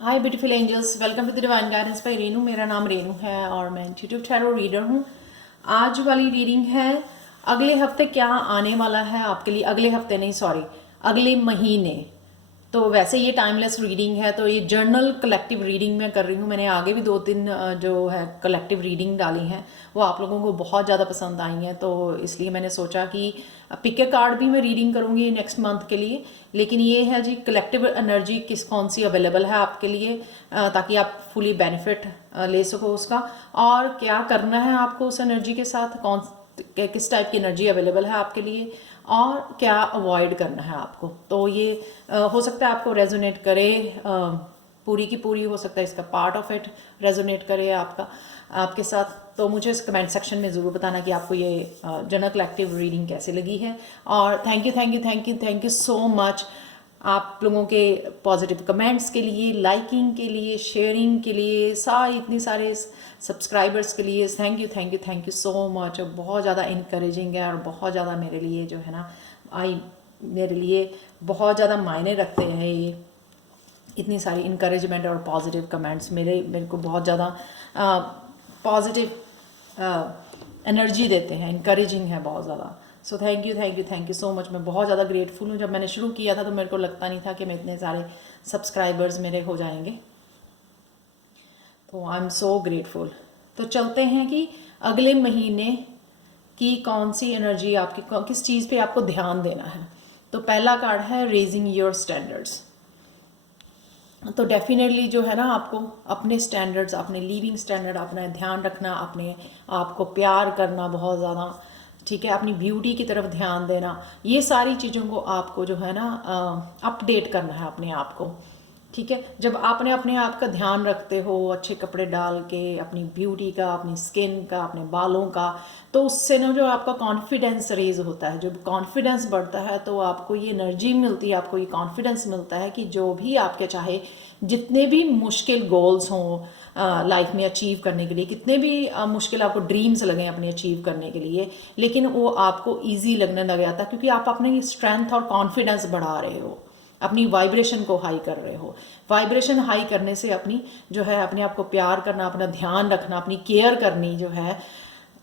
Hi beautiful angels, welcome to the divine guidance by Renu. मेरा नाम रेनू है और मैं इंट्यूटिव टैरो रीडर हूँ। आज वाली रीडिंग है अगले हफ्ते क्या आने वाला है आपके लिए। अगले हफ्ते नहीं, सॉरी, अगले महीने। तो वैसे ये टाइमलेस रीडिंग है, तो ये जर्नल कलेक्टिव रीडिंग मैं कर रही हूँ। मैंने आगे भी 2-3 जो है कलेक्टिव रीडिंग डाली हैं, वो आप लोगों को बहुत ज़्यादा पसंद आई हैं। तो इसलिए मैंने सोचा कि पिक ए कार्ड भी मैं रीडिंग करूँगी नेक्स्ट मंथ के लिए। लेकिन ये है जी, कलेक्टिव एनर्जी कौन सी अवेलेबल है आपके लिए, ताकि आप फुली बेनिफिट ले सको उसका, और क्या करना है आपको उस एनर्जी के साथ, किस टाइप की एनर्जी अवेलेबल है आपके लिए, और क्या अवॉइड करना है आपको। तो ये हो सकता है आपको रेजोनेट करे, पूरी की पूरी हो सकता है इसका पार्ट ऑफ इट रेजोनेट करे आपके साथ। तो मुझे इस कमेंट सेक्शन में ज़रूर बताना कि आपको ये जनरल कलेक्टिव रीडिंग कैसे लगी है। और thank you thank you thank you thank you so much आप लोगों के पॉजिटिव कमेंट्स के लिए, लाइकिंग के लिए, शेयरिंग के लिए, इतनी सारे सब्सक्राइबर्स के लिए। Thank you thank you thank you so much. बहुत ज़्यादा इनकरेजिंग है और बहुत ज़्यादा मेरे लिए जो है ना, मेरे लिए बहुत ज़्यादा मायने रखते हैं ये इतनी सारी इनकरेजमेंट और पॉजिटिव कमेंट्स। मेरे को बहुत ज़्यादा पॉजिटिव एनर्जी देते हैं, इनकरेजिंग है बहुत ज़्यादा। सो thank you thank you thank you so much. मैं बहुत ज़्यादा ग्रेटफुल हूँ। जब मैंने शुरू किया था तो मेरे को लगता नहीं था कि मैं इतने सारे सब्सक्राइबर्स मेरे हो जाएंगे, तो आई एम सो ग्रेटफुल। तो चलते हैं कि अगले महीने की कौन सी एनर्जी आपकी, किस चीज़ पे आपको ध्यान देना है। तो पहला कार्ड है रेजिंग योर स्टैंडर्ड्स। तो डेफिनेटली जो है ना, आपको अपने स्टैंडर्ड्स, अपने लिविंग स्टैंडर्ड, अपना ध्यान रखना, अपने आपको प्यार करना बहुत ज़्यादा, ठीक है, अपनी ब्यूटी की तरफ ध्यान देना, ये सारी चीज़ों को आपको जो है ना अपडेट करना है अपने आप को। ठीक है, जब आपने अपने आप का ध्यान रखते हो अच्छे कपड़े डाल के, अपनी ब्यूटी का, अपनी स्किन का, अपने बालों का, तो उससे ना जो आपका कॉन्फिडेंस रेज होता है, जब कॉन्फिडेंस बढ़ता है तो आपको ये एनर्जी मिलती है, आपको ये कॉन्फिडेंस मिलता है कि जो भी आपके चाहे जितने भी मुश्किल गोल्स हों लाइफ में अचीव करने के लिए, कितने भी मुश्किल आपको ड्रीम्स लगें अपने अचीव करने के लिए, लेकिन वो आपको ईजी लगने लग जाता है, क्योंकि आप अपनी स्ट्रेंथ और कॉन्फिडेंस बढ़ा रहे हो, अपनी वाइब्रेशन को हाई कर रहे हो। वाइब्रेशन हाई करने से अपनी जो है, अपने आप को प्यार करना, अपना ध्यान रखना, अपनी केयर करनी जो है,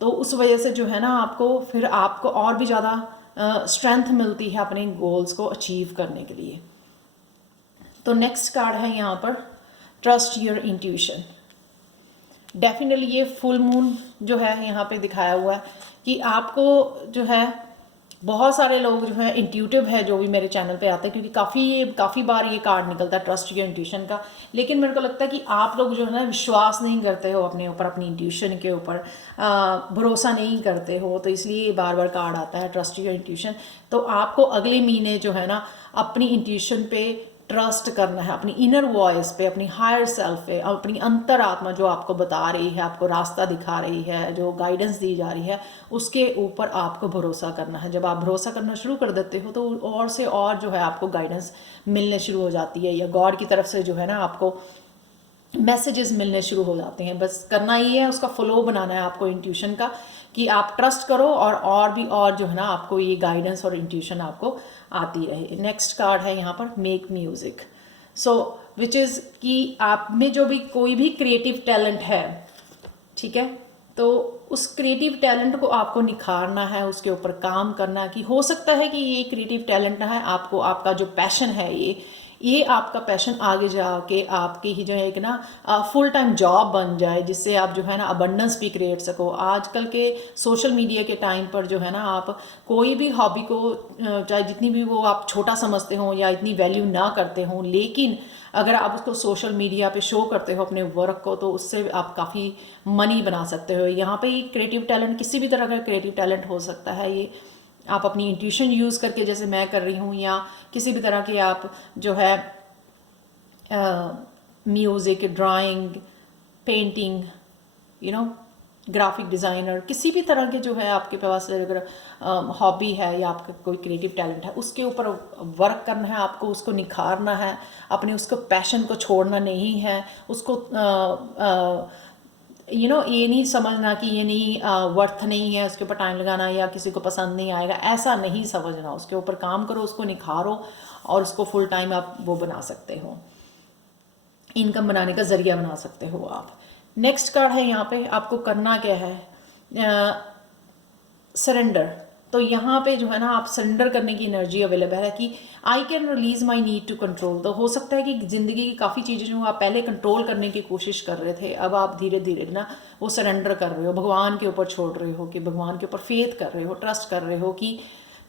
तो उस वजह से जो है ना आपको फिर आपको और भी ज़्यादा स्ट्रेंथ मिलती है अपने गोल्स को अचीव करने के लिए। तो नेक्स्ट कार्ड है यहाँ पर ट्रस्ट योर इंट्यूशन। डेफिनेटली ये फुल मून जो है यहाँ पे दिखाया हुआ है कि आपको जो है, बहुत सारे लोग जो है इंट्यूटिव है जो भी मेरे चैनल पे आते हैं, क्योंकि काफ़ी बार ये कार्ड निकलता है ट्रस्ट योर इंट्यूशन का। लेकिन मेरे को लगता है कि आप लोग जो है ना विश्वास नहीं करते हो अपने ऊपर, अपनी इंट्यूशन के ऊपर भरोसा नहीं करते हो, तो इसलिए बार बार कार्ड आता है ट्रस्ट योर इंट्यूशन। तो आपको अगले महीने जो है ना अपनी इंट्यूशन पे ट्रस्ट करना है, अपनी इनर वॉइस पे, अपनी हायर सेल्फ पे, अपनी अंतरात्मा जो आपको बता रही है, आपको रास्ता दिखा रही है, जो गाइडेंस दी जा रही है, उसके ऊपर आपको भरोसा करना है। जब आप भरोसा करना शुरू कर देते हो तो और से और जो है आपको गाइडेंस मिलने शुरू हो जाती है, या गॉड की तरफ से जो है ना आपको मैसेजेस मिलने शुरू हो जाते हैं। बस करना ही है, उसका फ्लो बनाना है आपको इंट्यूशन का, कि आप ट्रस्ट करो और भी और जो है ना आपको ये गाइडेंस और इंट्यूशन आपको आती रहे। नेक्स्ट कार्ड है यहाँ पर make music. So which is कि आप में जो भी कोई भी क्रिएटिव टैलेंट है, ठीक है, तो उस क्रिएटिव टैलेंट को आपको निखारना है, उसके ऊपर काम करना। कि हो सकता है कि ये क्रिएटिव टैलेंट है आपको, आपका जो पैशन है ये आपका पैशन आगे जाके आपकी ही जो है एक ना फुल टाइम जॉब बन जाए, जिससे आप जो है ना अबंडेंस भी क्रिएट सको। आजकल के सोशल मीडिया के टाइम पर जो है ना, आप कोई भी हॉबी को चाहे जितनी भी वो आप छोटा समझते हो या इतनी वैल्यू ना करते हो, लेकिन अगर आप उसको सोशल मीडिया पे शो करते हो अपने वर्क को, तो उससे आप काफ़ी मनी बना सकते हो। यहाँ पे क्रिएटिव टैलेंट किसी भी तरह का क्रिएटिव टैलेंट हो सकता है। ये आप अपनी इंट्यूशन यूज़ करके, जैसे मैं कर रही हूँ, या किसी भी तरह के आप जो है music, drawing, painting, graphic designer, किसी भी तरह के जो है आपके पास अगर हॉबी है या आपका कोई क्रिएटिव टैलेंट है, उसके ऊपर वर्क करना है आपको, उसको निखारना है, अपने उसको पैशन को छोड़ना नहीं है, उसको ये नहीं समझना कि ये नहीं वर्थ नहीं है उसके ऊपर टाइम लगाना, या किसी को पसंद नहीं आएगा, ऐसा नहीं समझना। उसके ऊपर काम करो, उसको निखारो और उसको फुल टाइम आप वो बना सकते हो। इनकम बनाने का ज़रिया बना सकते हो आप। नेक्स्ट कार्ड है यहाँ पे, आपको करना क्या है, सरेंडर। तो यहाँ पे जो है ना आप सरेंडर करने की एनर्जी अवेलेबल है कि I can release my need to control. तो हो सकता है कि ज़िंदगी की काफ़ी चीज़ें जो आप पहले कंट्रोल करने की कोशिश कर रहे थे, अब आप धीरे धीरे ना वो सरेंडर कर रहे हो, भगवान के ऊपर छोड़ रहे हो, कि भगवान के ऊपर फेथ कर रहे हो, ट्रस्ट कर रहे हो कि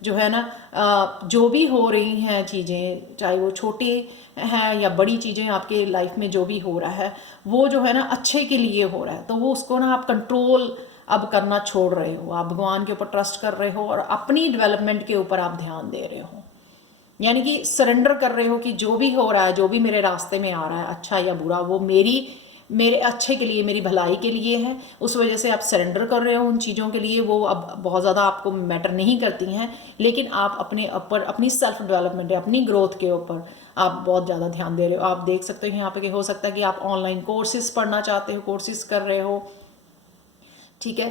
जो है ना जो भी हो रही हैं चीज़ें, चाहे वो छोटी हैं या बड़ी चीज़ें आपके लाइफ में जो भी हो रहा है, वो जो है ना अच्छे के लिए हो रहा है। तो वो उसको ना आप कंट्रोल अब करना छोड़ रहे हो, आप भगवान के ऊपर ट्रस्ट कर रहे हो और अपनी डेवलपमेंट के ऊपर आप ध्यान दे रहे हो। यानी कि सरेंडर कर रहे हो कि जो भी हो रहा है, जो भी मेरे रास्ते में आ रहा है, अच्छा या बुरा, वो मेरे अच्छे के लिए, मेरी भलाई के लिए है। उस वजह से आप सरेंडर कर रहे हो उन चीज़ों के लिए, वो अब बहुत ज़्यादा आपको मैटर नहीं करती हैं, लेकिन आप अपने ऊपर, अपनी सेल्फ डेवलपमेंट, अपनी ग्रोथ के ऊपर आप बहुत ज़्यादा ध्यान दे रहे हो। आप देख सकते हो यहाँ पे कि हो सकता है कि आप ऑनलाइन कोर्सेज पढ़ना चाहते हो, कोर्सेज कर रहे हो, ठीक है,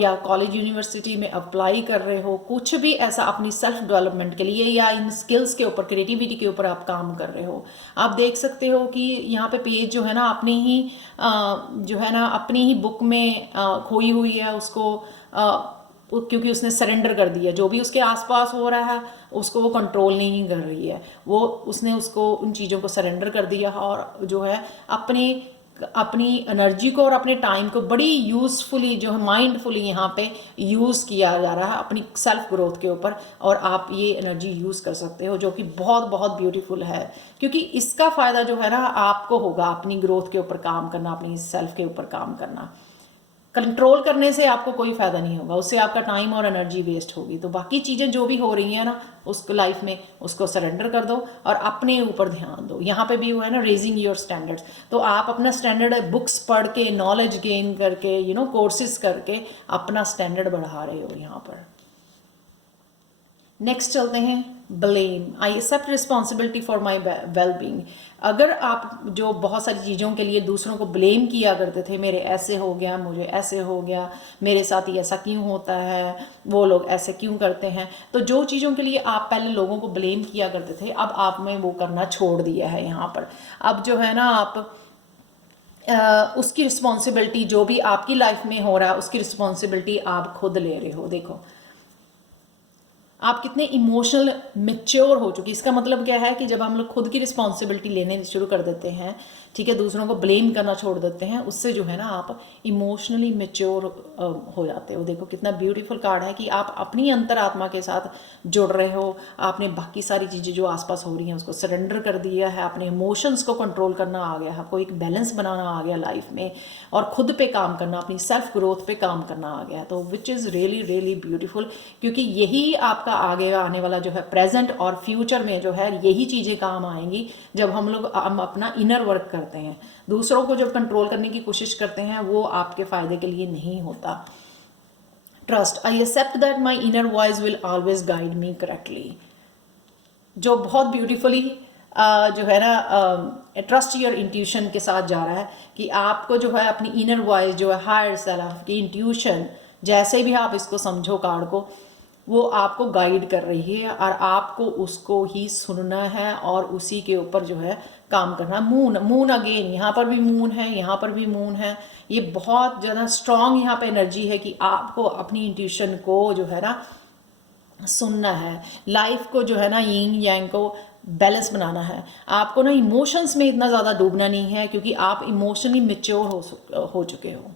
या कॉलेज यूनिवर्सिटी में अप्लाई कर रहे हो, कुछ भी ऐसा अपनी सेल्फ डेवलपमेंट के लिए या इन स्किल्स के ऊपर, क्रिएटिविटी के ऊपर आप काम कर रहे हो। आप देख सकते हो कि यहाँ पे पेज जो है ना अपनी ही जो है ना अपनी ही बुक में खोई हुई है, उसको क्योंकि उसने सरेंडर कर दिया, जो भी उसके आसपास हो रहा है उसको वो कंट्रोल नहीं कर रही है, वो उसने उसको उन चीज़ों को सरेंडर कर दिया और जो है अपनी एनर्जी को और अपने टाइम को बड़ी यूज़फुली, जो है माइंडफुली यहाँ पे यूज़ किया जा रहा है अपनी सेल्फ ग्रोथ के ऊपर। और आप ये एनर्जी यूज़ कर सकते हो, जो कि बहुत बहुत ब्यूटीफुल है, क्योंकि इसका फ़ायदा जो है ना आपको होगा अपनी ग्रोथ के ऊपर काम करना, अपनी सेल्फ के ऊपर काम करना। कंट्रोल करने से आपको कोई फ़ायदा नहीं होगा, उससे आपका टाइम और एनर्जी वेस्ट होगी। तो बाकी चीज़ें जो भी हो रही हैं ना उसको लाइफ में, उसको सरेंडर कर दो और अपने ऊपर ध्यान दो। यहाँ पे भी हुआ है ना रेजिंग योर स्टैंडर्ड्स, तो आप अपना स्टैंडर्ड बुक्स पढ़ के, नॉलेज गेन करके, कोर्सेज करके अपना स्टैंडर्ड बढ़ा रहे हो यहाँ पर। नेक्स्ट चलते हैं, blame. I accept responsibility for my well being. अगर आप जो बहुत सारी चीज़ों के लिए दूसरों को ब्लेम किया करते थे, मेरे ऐसे हो गया, मुझे ऐसे हो गया, मेरे साथ ही ऐसा क्यों होता है, वो लोग ऐसे क्यों करते हैं, तो जो चीज़ों के लिए आप पहले लोगों को ब्लेम किया करते थे, अब आप में वो करना छोड़ दिया है यहाँ पर। अब जो है ना आप उसकी रिस्पॉन्सिबिलिटी, जो भी आपकी लाइफ में हो रहा है उसकी रिस्पॉन्सिबिलिटी आप खुद ले रहे हो। देखो आप कितने इमोशनल मैच्योर हो चुकी। इसका मतलब क्या है कि जब हम लोग खुद की रिस्पॉन्सिबिलिटी लेने शुरू कर देते हैं, ठीक है, दूसरों को ब्लेम करना छोड़ देते हैं, उससे जो है ना आप इमोशनली मैच्योर हो जाते हो। देखो कितना ब्यूटीफुल कार्ड है कि आप अपनी अंतरात्मा के साथ जुड़ रहे हो, आपने बाकी सारी चीज़ें जो आसपास हो रही हैं उसको सरेंडर कर दिया है, अपने इमोशंस को कंट्रोल करना आ गया है, आपको एक बैलेंस बनाना आ गया लाइफ में, और खुद पे काम करना, अपनी सेल्फ ग्रोथ पे काम करना आ गया है। तो which is really really beautiful, क्योंकि यही आपका आगे आने वाला जो है प्रेजेंट और फ्यूचर में जो है यही चीज़ें काम आएंगी जब हम अपना इनर वर्क करते हैं। दूसरों को जब कंट्रोल करने की कोशिश करते हैं वो आपके फायदे के लिए नहीं होता। Trust, I accept that my inner voice will always guide me correctly, जो बहुत ब्यूटीफुली जो है ना ट्रस्ट योर इंट्यूशन के साथ जा रहा है कि आपको जो है अपनी इनर वॉइस जो है, हायर सेल्फ की इंट्यूशन, जैसे भी आप इसको समझो कार्ड को, वो आपको गाइड कर रही है और आपको उसको ही सुनना है और उसी के ऊपर जो है काम करना। मून अगेन, यहाँ पर भी मून है, यहाँ पर भी मून है, ये बहुत ज़्यादा स्ट्रॉन्ग यहाँ पे एनर्जी है कि आपको अपनी इंट्यूशन को जो है ना सुनना है, लाइफ को जो है ना यिंग यांग को बैलेंस बनाना है। आपको ना इमोशंस में इतना ज़्यादा डूबना नहीं है, क्योंकि आप इमोशनली मैच्योर हो चुके हो।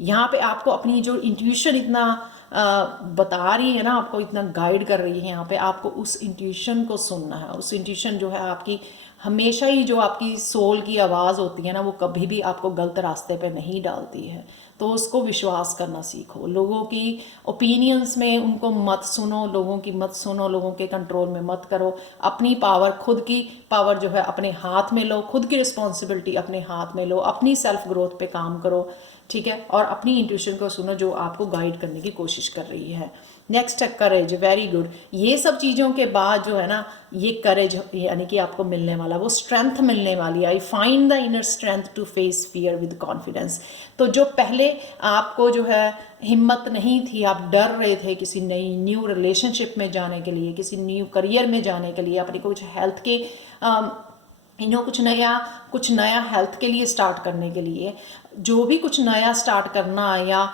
यहाँ पे आपको अपनी जो इंट्यूशन इतना बता रही है ना, आपको इतना गाइड कर रही है, यहाँ पे आपको उस इंट्यूशन को सुनना है। उस इंट्यूशन जो है आपकी हमेशा ही, जो आपकी सोल की आवाज़ होती है ना, वो कभी भी आपको गलत रास्ते पे नहीं डालती है। तो उसको विश्वास करना सीखो। लोगों की ओपिनियंस में उनको मत सुनो, लोगों की मत सुनो, लोगों के कंट्रोल में मत करो। अपनी पावर, खुद की पावर जो है अपने हाथ में लो, खुद की रिस्पॉन्सिबिलिटी अपने हाथ में लो, अपनी सेल्फ ग्रोथ पे काम करो, ठीक है, और अपनी इंट्यूशन को सुनो जो आपको गाइड करने की कोशिश कर रही है। नेक्स्ट है करेज, वेरी गुड। ये सब चीज़ों के बाद जो है ना ये करेज यानी कि आपको मिलने वाला, वो स्ट्रेंथ मिलने वाली है। I find the inner strength to face fear with confidence. तो जो पहले आपको जो है हिम्मत नहीं थी, आप डर रहे थे किसी न्यू रिलेशनशिप में जाने के लिए, किसी न्यू करियर में जाने के लिए, अपनी कुछ हेल्थ के कुछ नया हेल्थ के लिए स्टार्ट करने के लिए, जो भी कुछ नया स्टार्ट करना या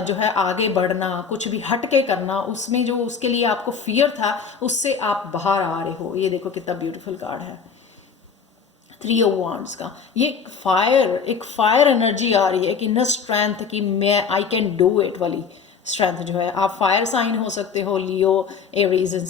जो है आगे बढ़ना, कुछ भी हट के करना, उसमें जो उसके लिए आपको फियर था उससे आप बाहर आ रहे हो। ये देखो कितना ब्यूटीफुल कार्ड है, 3 ऑफ वांड्स का। ये एक फायर एनर्जी आ रही है कि इनर स्ट्रेंथ की मैं आई कैन डू इट वाली स्ट्रेंथ जो है। आप फायर साइन हो सकते हो, लियो, एरीज एंड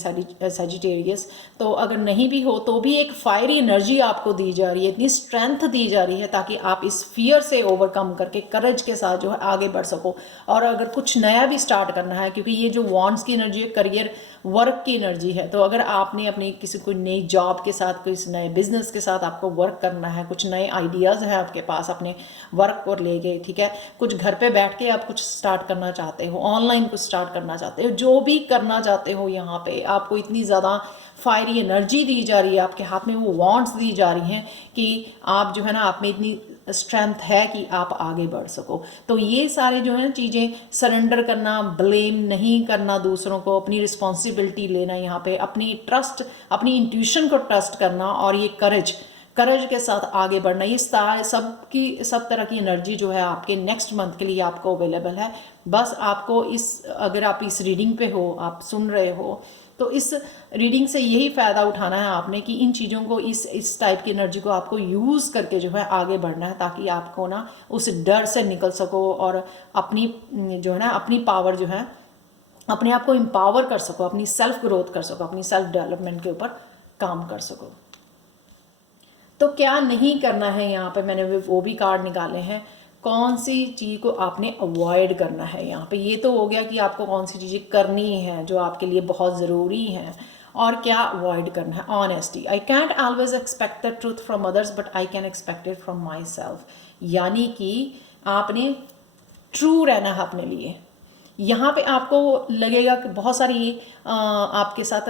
सैजिटेरियस। तो अगर नहीं भी हो तो भी एक फायरी एनर्जी आपको दी जा रही है, इतनी स्ट्रेंथ दी जा रही है ताकि आप इस फियर से ओवरकम करके करेज के साथ जो है आगे बढ़ सको। और अगर कुछ नया भी स्टार्ट करना है, क्योंकि ये जो वॉन्ड्स की एनर्जी है करियर वर्क की एनर्जी है, तो अगर आपने अपनी किसी कोई नई जॉब के साथ, किसी नए बिजनेस के साथ आपको वर्क करना है, कुछ नए आइडियाज़ हैं आपके पास अपने वर्क को लेके, ठीक है, कुछ घर पे बैठ के आप कुछ स्टार्ट करना चाहते हो, ऑनलाइन कुछ स्टार्ट करना चाहते हो, जो भी करना चाहते हो, यहाँ पे आपको इतनी ज़्यादा फायरी एनर्जी दी जा रही है, आपके हाथ में वो वॉन्ड्स दी जा रही हैं कि आप जो है ना, आप में इतनी स्ट्रेंथ है कि आप आगे बढ़ सको। तो ये सारे जो है ना चीज़ें, सरेंडर करना, ब्लेम नहीं करना दूसरों को, अपनी रिस्पॉन्सिबिलिटी लेना, यहाँ पे अपनी ट्रस्ट, अपनी इंट्यूशन को ट्रस्ट करना, और ये करेज के साथ आगे बढ़ना, ये सब तरह की एनर्जी जो है आपके नेक्स्ट मंथ के लिए आपको अवेलेबल है। बस आपको अगर आप इस रीडिंग पे हो, आप सुन रहे हो, तो इस रीडिंग से यही फ़ायदा उठाना है आपने कि इन चीज़ों को, इस टाइप की एनर्जी को आपको यूज़ करके जो है आगे बढ़ना है, ताकि आपको ना उस डर से निकल सको और अपनी जो है ना, अपनी पावर जो है, अपने आप को एम्पावर कर सको, अपनी सेल्फ ग्रोथ कर सको, अपनी सेल्फ डेवलपमेंट के ऊपर काम कर सको। तो क्या नहीं करना है, यहाँ पे मैंने वो भी कार्ड निकाले हैं, कौन सी चीज़ को आपने अवॉइड करना है। यहाँ पे ये तो हो गया कि आपको कौन सी चीज़ें करनी है जो आपके लिए बहुत ज़रूरी हैं, और क्या अवॉइड करना है। Honesty, I can't always expect the truth from others but I can expect it from my self. यानी कि आपने ट्रू रहना है अपने लिए। यहाँ पे आपको लगेगा कि बहुत सारी आपके साथ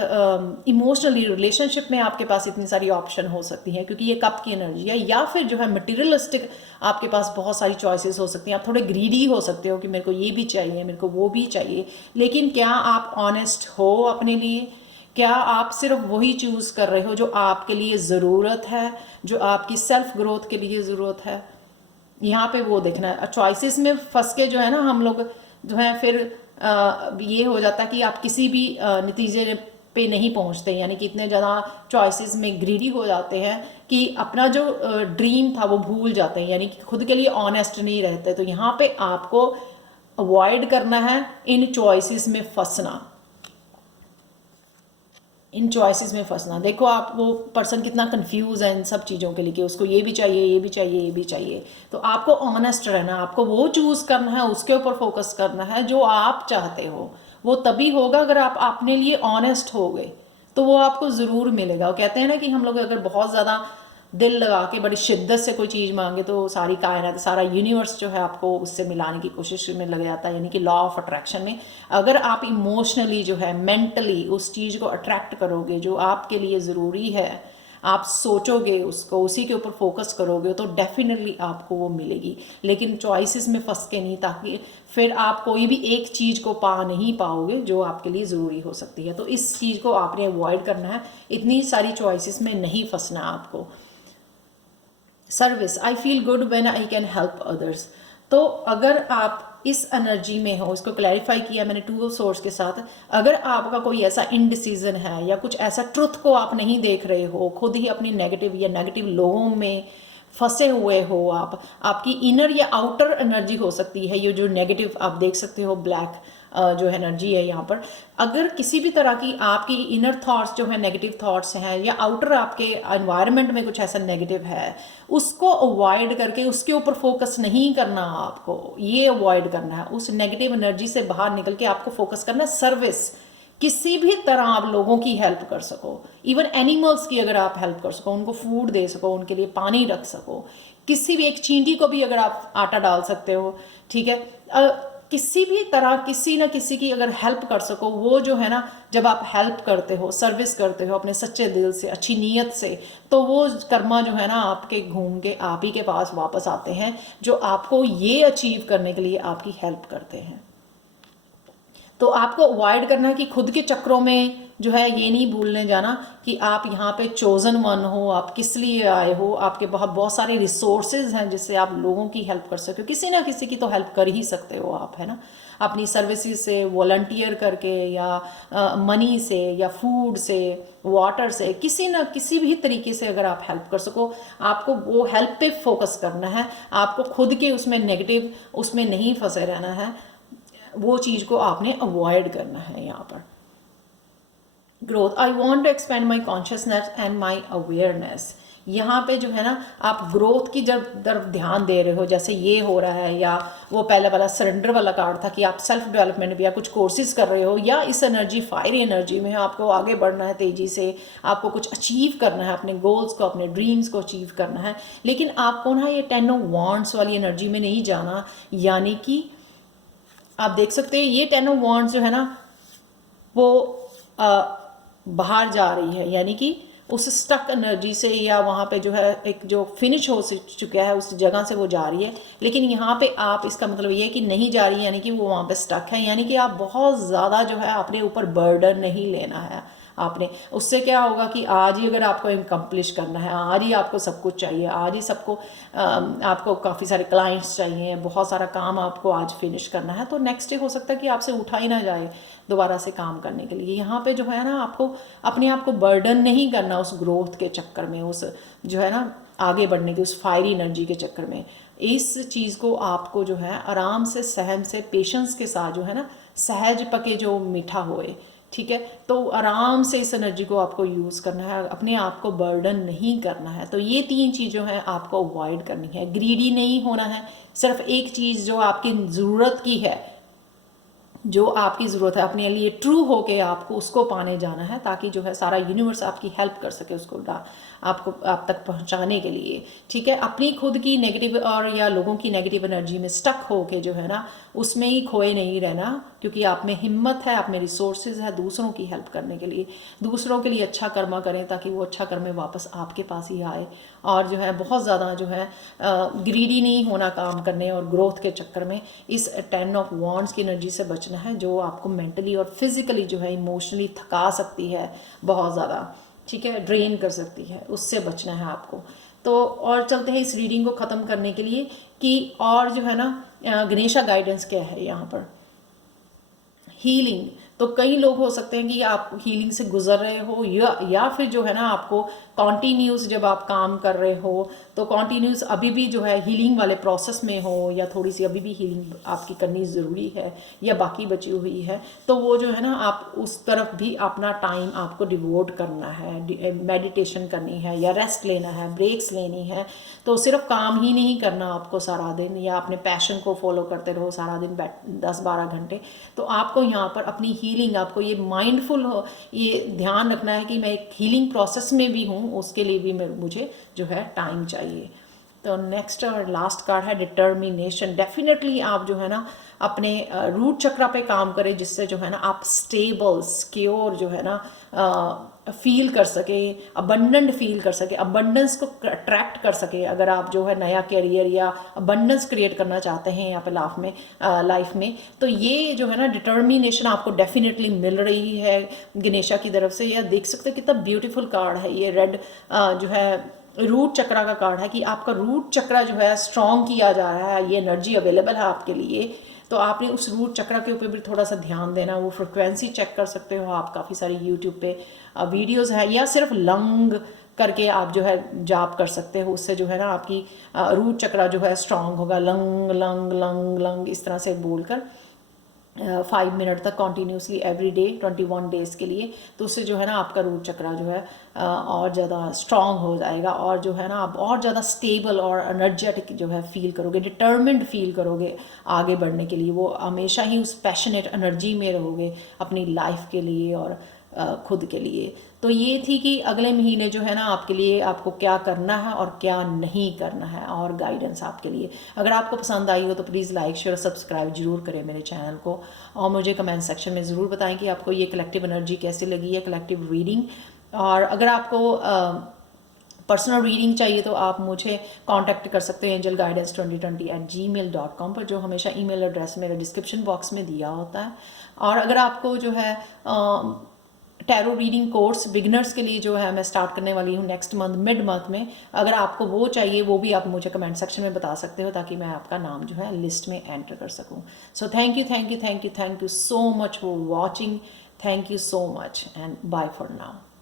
इमोशनली रिलेशनशिप में आपके पास इतनी सारी ऑप्शन हो सकती हैं, क्योंकि ये कप की एनर्जी है, या फिर जो है मटेरियलिस्टिक आपके पास बहुत सारी चॉइसेस हो सकती हैं। आप थोड़े ग्रीडी हो सकते हो कि मेरे को ये भी चाहिए, मेरे को वो भी चाहिए, लेकिन क्या आप ऑनेस्ट हो अपने लिए? क्या आप सिर्फ वही चूज़ कर रहे हो जो आपके लिए ज़रूरत है, जो आपकी सेल्फ ग्रोथ के लिए ज़रूरत है? यहाँ पे वो देखना है। चॉइसेस में फंस के जो है ना हम लोग जो है फिर ये हो जाता है कि आप किसी भी नतीजे पे नहीं पहुँचते, यानी कि इतने ज़्यादा चॉइसेस में ग्रीडी हो जाते हैं कि अपना जो ड्रीम था वो भूल जाते हैं, यानी कि खुद के लिए ऑनेस्ट नहीं रहते। तो यहाँ पे आपको अवॉइड करना है इन चॉइसेस में फंसना, इन चॉइसेस में फंसना। देखो आप, वो पर्सन कितना कंफ्यूज है इन सब चीज़ों के लिए कि उसको ये भी चाहिए, ये भी चाहिए, ये भी चाहिए। तो आपको ऑनेस्ट रहना है, आपको वो चूज़ करना है, उसके ऊपर फोकस करना है जो आप चाहते हो। वो तभी होगा अगर आप अपने लिए ऑनेस्ट हो गए, तो वो आपको ज़रूर मिलेगा। वो कहते हैं ना कि हम लोग अगर बहुत ज़्यादा दिल लगा के बड़ी शिद्दत से कोई चीज़ मांगे तो सारी कायनात, सारा यूनिवर्स जो है आपको उससे मिलाने की कोशिश में लग जाता है। यानी कि लॉ ऑफ अट्रैक्शन में अगर आप इमोशनली जो है, मेंटली उस चीज़ को अट्रैक्ट करोगे जो आपके लिए ज़रूरी है, आप सोचोगे उसको, उसी के ऊपर फोकस करोगे, तो डेफिनेटली आपको वो मिलेगी। लेकिन चॉइसेस में फंस के नहीं, ताकि फिर आप कोई भी एक चीज़ को पा नहीं पाओगे जो आपके लिए ज़रूरी हो सकती है। तो इस चीज़ को आपने अवॉइड करना है, इतनी सारी चॉइसेस में नहीं फंसना आपको। Service, I feel good when I can help others. तो अगर आप इस एनर्जी में हो, इसको क्लैरिफाई किया मैंने 2 ऑफ सोर्स के साथ। अगर आपका कोई ऐसा इनडिसीजन है या कुछ ऐसा ट्रुथ को आप नहीं देख रहे हो, खुद ही अपनी नेगेटिव या नेगेटिव लोगों में फंसे हुए हो, आपकी इनर या आउटर एनर्जी हो सकती है, ये जो नेगेटिव आप देख सकते हो ब्लैक जो एनर्जी है यहाँ पर। अगर किसी भी तरह की आपकी इनर थॉट्स जो है नेगेटिव थॉट्स हैं, या आउटर आपके एनवायरनमेंट में कुछ ऐसा नेगेटिव है, उसको अवॉइड करके उसके ऊपर फोकस नहीं करना, आपको ये अवॉइड करना है। उस नेगेटिव एनर्जी से बाहर निकल के आपको फोकस करना है सर्विस। किसी भी तरह आप लोगों की हेल्प कर सको, इवन एनिमल्स की अगर आप हेल्प कर सको, उनको फूड दे सको, उनके लिए पानी रख सको, किसी भी एक चींटी को भी अगर आप आटा डाल सकते हो, ठीक है, किसी भी तरह किसी ना किसी की अगर हेल्प कर सको, वो जो है ना, जब आप हेल्प करते हो, सर्विस करते हो अपने सच्चे दिल से, अच्छी नीयत से, तो वो कर्मा जो है ना आपके घूम के आप ही के पास वापस आते हैं, जो आपको ये अचीव करने के लिए आपकी हेल्प करते हैं। तो आपको अवॉइड करना है कि खुद के चक्रों में जो है ये नहीं भूलने जाना कि आप यहाँ पे चोज़न वन हो, आप किस लिए आए हो, आपके बहुत बहुत सारे रिसोर्सेज हैं जिससे आप लोगों की हेल्प कर सकते हो, किसी ना किसी की तो हेल्प कर ही सकते हो आप, है ना, अपनी सर्विसेज से, वॉलंटियर करके, या मनी से, या फूड से, वाटर से, किसी ना किसी भी तरीके से अगर आप हेल्प कर सको, आपको वो हेल्प पे फोकस करना है, आपको खुद के उसमें नेगेटिव उसमें नहीं फंसे रहना है, वो चीज़ को आपने अवॉइड करना है। यहाँ पर growth, I want to expand my consciousness and my awareness, यहाँ पे जो है ना आप ग्रोथ की जब तरफ ध्यान दे रहे हो, जैसे ये हो रहा है, या वो पहले वाला सरेंडर वाला कार्ड था कि आप सेल्फ डेवलपमेंट भी या कुछ कोर्सेज कर रहे हो, या इस एनर्जी फायर एनर्जी में आपको आगे बढ़ना है तेज़ी से, आपको कुछ अचीव करना है, अपने गोल्स को, अपने ड्रीम्स को अचीव करना है, लेकिन आपको ना ये 10 ऑफ वांड्स वाली एनर्जी में नहीं जाना। यानी कि आप देख सकते हैं ये 10 ऑफ वांड्स जो है ना वो बाहर जा रही है, यानी कि उस स्टक एनर्जी से, या वहाँ पे जो है एक जो फिनिश हो चुका है उस जगह से वो जा रही है, लेकिन यहाँ पे आप, इसका मतलब ये है कि नहीं जा रही, यानी कि वो वहाँ पे स्टक है, यानी कि आप बहुत ज़्यादा जो है अपने ऊपर बर्डन नहीं लेना है आपने। उससे क्या होगा कि आज ही अगर आपको इनकम्प्लिश करना है, आज ही आपको सब कुछ चाहिए, आज ही सबको आपको काफ़ी सारे क्लाइंट्स चाहिए, बहुत सारा काम आपको आज फिनिश करना है, तो नेक्स्ट डे हो सकता है कि आपसे उठा ही ना जाए दोबारा से काम करने के लिए। यहाँ पे जो है ना आपको अपने आप को बर्डन नहीं करना उस ग्रोथ के चक्कर में, उस जो है ना आगे बढ़ने की उस फायरी एनर्जी के चक्कर में। इस चीज़ को आपको जो है आराम से, सहम से, पेशेंस के साथ जो है ना, सहज पके जो मीठा होए, ठीक है, तो आराम से इस एनर्जी को आपको यूज़ करना है, अपने आप को बर्डन नहीं करना है। तो ये 3 चीज़ें हैं आपको अवॉइड करनी है। ग्रीडी नहीं होना है, सिर्फ एक चीज़ जो आपकी ज़रूरत की है, जो आपकी ज़रूरत है, अपने लिए ट्रू होके आपको उसको पाने जाना है, ताकि जो है सारा यूनिवर्स आपकी हेल्प कर सके उसको आपको आप तक पहुंचाने के लिए, ठीक है। अपनी खुद की नेगेटिव और या लोगों की नेगेटिव एनर्जी में स्टक होके जो है ना उसमें ही खोए नहीं रहना, क्योंकि आप में हिम्मत है, आप में रिसोर्सेज है दूसरों की हेल्प करने के लिए, दूसरों के लिए अच्छा कर्मा करें ताकि वो अच्छा कर्म वापस आपके पास ही आए। और जो है बहुत ज़्यादा जो है ग्रीडी नहीं होना काम करने और ग्रोथ के चक्कर में। इस 10 ऑफ वांड्स की एनर्जी से बचना है, जो आपको मेंटली और फिजिकली जो है इमोशनली थका सकती है बहुत ज़्यादा, ठीक है, ड्रेन कर सकती है, उससे बचना है आपको। तो और चलते हैं इस रीडिंग को ख़त्म करने के लिए कि और जो है ना गणेशा गाइडेंस क्या है यहाँ पर। हीलिंग, तो कई लोग हो सकते हैं कि आप हीलिंग से गुजर रहे हो, या फिर जो है ना आपको कॉन्टीन्यूस जब आप काम कर रहे हो तो कॉन्टीन्यूस अभी भी जो है हीलिंग वाले प्रोसेस में हो, या थोड़ी सी अभी भी हीलिंग आपकी करनी ज़रूरी है या बाकी बची हुई है, तो वो जो है ना आप उस तरफ भी अपना टाइम आपको डिवोट करना है, मेडिटेशन करनी है या रेस्ट लेना है, ब्रेक्स लेनी है। तो सिर्फ काम ही नहीं करना आपको सारा दिन, या अपने पैशन को फॉलो करते रहो सारा दिन 10-12 घंटे। तो आपको यहाँ पर अपनी हीलिंग, आपको ये माइंडफुल हो, ये ध्यान रखना है कि मैं एक हीलिंग प्रोसेस में भी हूँ, उसके लिए भी मुझे जो है टाइम चाहिए। तो नेक्स्ट और लास्ट कार्ड है डिटर्मिनेशन। डेफिनेटली आप जो है ना अपने रूट चक्रा पे काम करें, जिससे जो है ना आप स्टेबल, सिक्योर जो है ना फील कर सके, अबंडेंट फील कर सके, अबंडेंस को अट्रैक्ट कर सके। अगर आप जो है नया करियर या अबंडेंस क्रिएट करना चाहते हैं यहाँ पे लाइफ में, तो ये जो है ना डिटर्मिनेशन आपको डेफिनेटली मिल रही है गणेशा की तरफ से। यह देख सकते हैं कितना ब्यूटीफुल कार्ड है ये, रेड जो है रूट चक्रा का कार्ड है कि आपका रूट चक्रा जो है स्ट्रॉन्ग किया जा रहा है, ये एनर्जी अवेलेबल है आपके लिए। तो आपने उस रूट चक्रा के ऊपर भी थोड़ा सा ध्यान देना। वो फ्रिक्वेंसी चेक कर सकते हो आप, काफ़ी सारी यूट्यूब पे वीडियोस है, या सिर्फ लंग करके आप जो है जाप कर सकते हो, उससे जो है ना आपकी रूट चक्रा जो है स्ट्रॉन्ग होगा। लंग लंग लंग लंग इस तरह से बोलकर 5 मिनट तक कॉन्टीन्यूसली एवरी डे 21 डेज़ के लिए, तो उससे जो है ना आपका रूट चक्रा जो है और ज़्यादा स्ट्रॉन्ग हो जाएगा, और जो है ना आप और ज़्यादा स्टेबल और एनर्जेटिक जो है फील करोगे, डिटर्मिन्ड फील करोगे आगे बढ़ने के लिए। वो हमेशा ही उस पैशनेट एनर्जी में रहोगे अपनी लाइफ के लिए और खुद के लिए। तो ये थी कि अगले महीने जो है ना आपके लिए आपको क्या करना है और क्या नहीं करना है, और गाइडेंस आपके लिए। अगर आपको पसंद आई हो तो प्लीज़ लाइक शेयर सब्सक्राइब जरूर करें मेरे चैनल को, और मुझे कमेंट सेक्शन में ज़रूर बताएं कि आपको ये कलेक्टिव एनर्जी कैसी लगी है, कलेक्टिव रीडिंग। और अगर आपको पर्सनल रीडिंग चाहिए तो आप मुझे कांटेक्ट कर सकते हैं angelguidance2020@gmail.com पर, जो हमेशा ईमेल एड्रेस मेरे डिस्क्रिप्शन बॉक्स में दिया होता है। और अगर आपको जो है टैरो रीडिंग कोर्स बिगनर्स के लिए जो है मैं स्टार्ट करने वाली हूँ नेक्स्ट मंथ, मिड मंथ में। अगर आपको वो चाहिए वो भी आप मुझे कमेंट सेक्शन में बता सकते हो, ताकि मैं आपका नाम जो है लिस्ट में एंटर कर सकूँ। So thank you, thank you, thank you, thank you so much for watching. Thank you so much and bye for now.